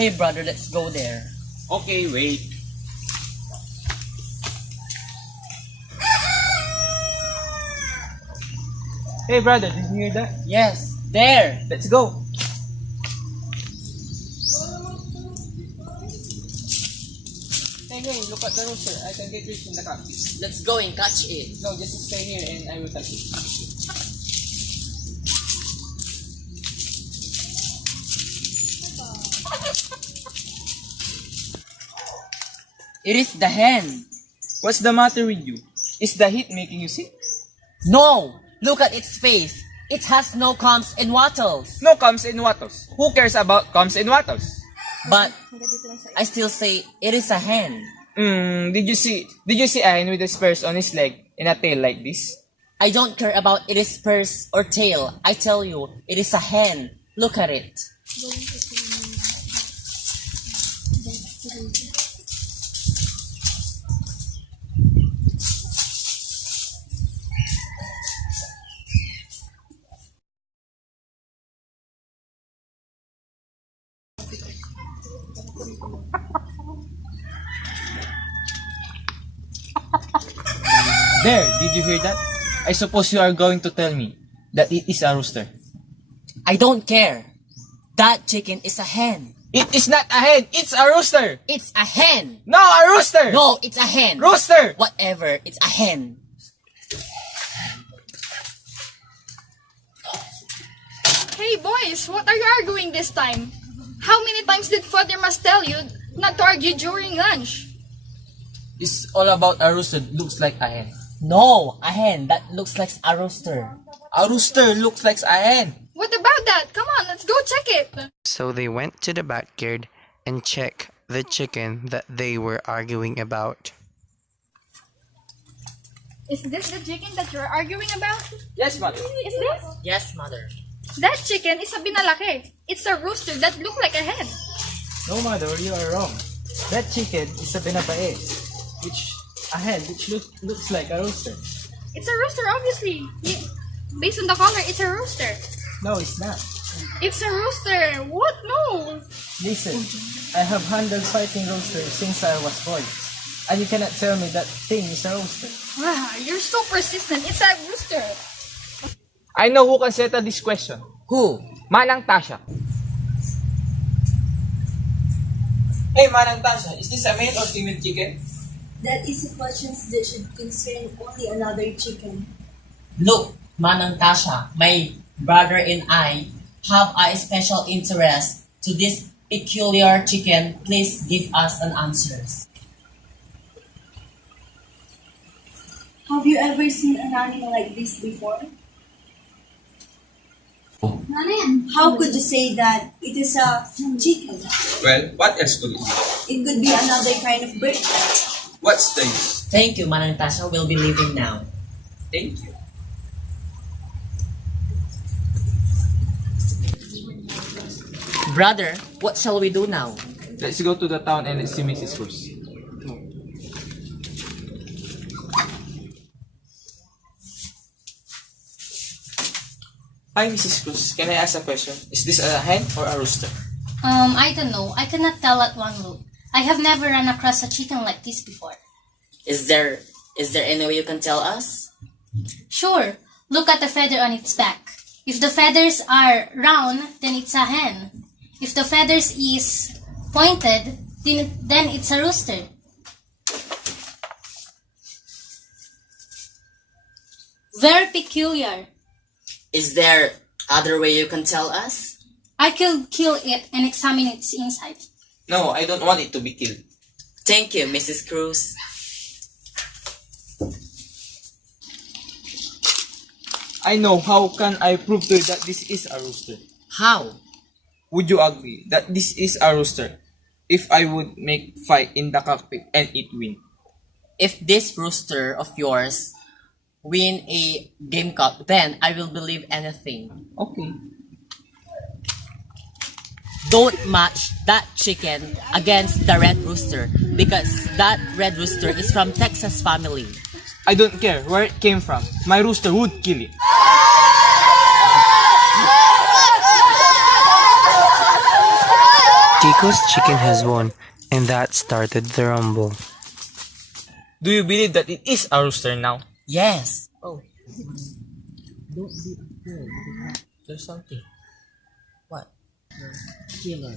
Hey brother, let's go there. Okay, wait. Hey brother, did you hear that? Yes, there. Let's go. Hey, look at the rooster. I can get rich in the cactus. Let's go and catch it. No, just stay here and I will touch it. It is the hen. What's the matter with you? Is the heat making you sick? No! Look at its face. It has no coms and wattles. No comes in wattles. Who cares about comes in wattles? But I still say it is a hen. Did you see a hen with the spurs on his leg and a tail like this? I don't care about it is spurs or tail. I tell you, it is a hen. Look at it. There, did you hear that? I suppose you are going to tell me that it is a rooster. I don't care. That chicken is a hen. It is not a hen, it's a rooster! It's a hen. No, a rooster! No, it's a hen. Rooster! Whatever, it's a hen. Hey boys, what are you arguing this time? How many times did Father must tell you not to argue during lunch? It's all about a rooster that looks like a hen. No, a hen that looks like a rooster. A rooster looks like a hen. What about that? Come on, let's go check it. So they went to the backyard and checked the chicken that they were arguing about. Is this the chicken that you're arguing about? Yes, mother. Is this? Yes, mother. That chicken is a binalaki. It's a rooster that look like a hen. No, mother, you are wrong. That chicken is a binabae, a hen which looks like a rooster. It's a rooster, obviously. Based on the color, it's a rooster. No, it's not. It's a rooster. What? No. Listen, I have handled fighting roosters since I was born. And you cannot tell me that thing is a rooster. Ah, you're so persistent. It's a rooster. I know who can settle this question. Who? Manang Tasha. Hey, Manang Tasha, is this a male or female chicken? That is a question that should concern only another chicken. Look, Manang Tasha, my brother and I have a special interest to this peculiar chicken. Please give us an answer. Have you ever seen an animal like this before? How could you say that it is a chicken? Well, what else could it be? It could be another kind of bird. What's the use? Thank you, Manang Tasha. We'll be leaving now. Thank you. Brother, what shall we do now? Let's go to the town and let's see Mrs. Cruz. Hi, Mrs. Cruz. Can I ask a question? Is this a hen or a rooster? I don't know. I cannot tell at one look. I have never run across a chicken like this before. Is there any way you can tell us? Sure, look at the feather on its back. If the feathers are round, then it's a hen. If the feathers is pointed, then it's a rooster. Very peculiar. Is there other way you can tell us? I could kill it and examine its inside. No, I don't want it to be killed. Thank you, Mrs. Cruz. I know. How can I prove to you that this is a rooster? How? Would you agree that this is a rooster if I would make fight in the cockpit and it win? If this rooster of yours win a game cup, then I will believe anything. Okay. Don't match that chicken against the red rooster because that red rooster is from Texas family. I don't care where it came from. My rooster would kill it. Do Chico's chicken has won, and that started the rumble. Do you believe that it is a rooster now? Yes. Oh. There's something. What? Killer.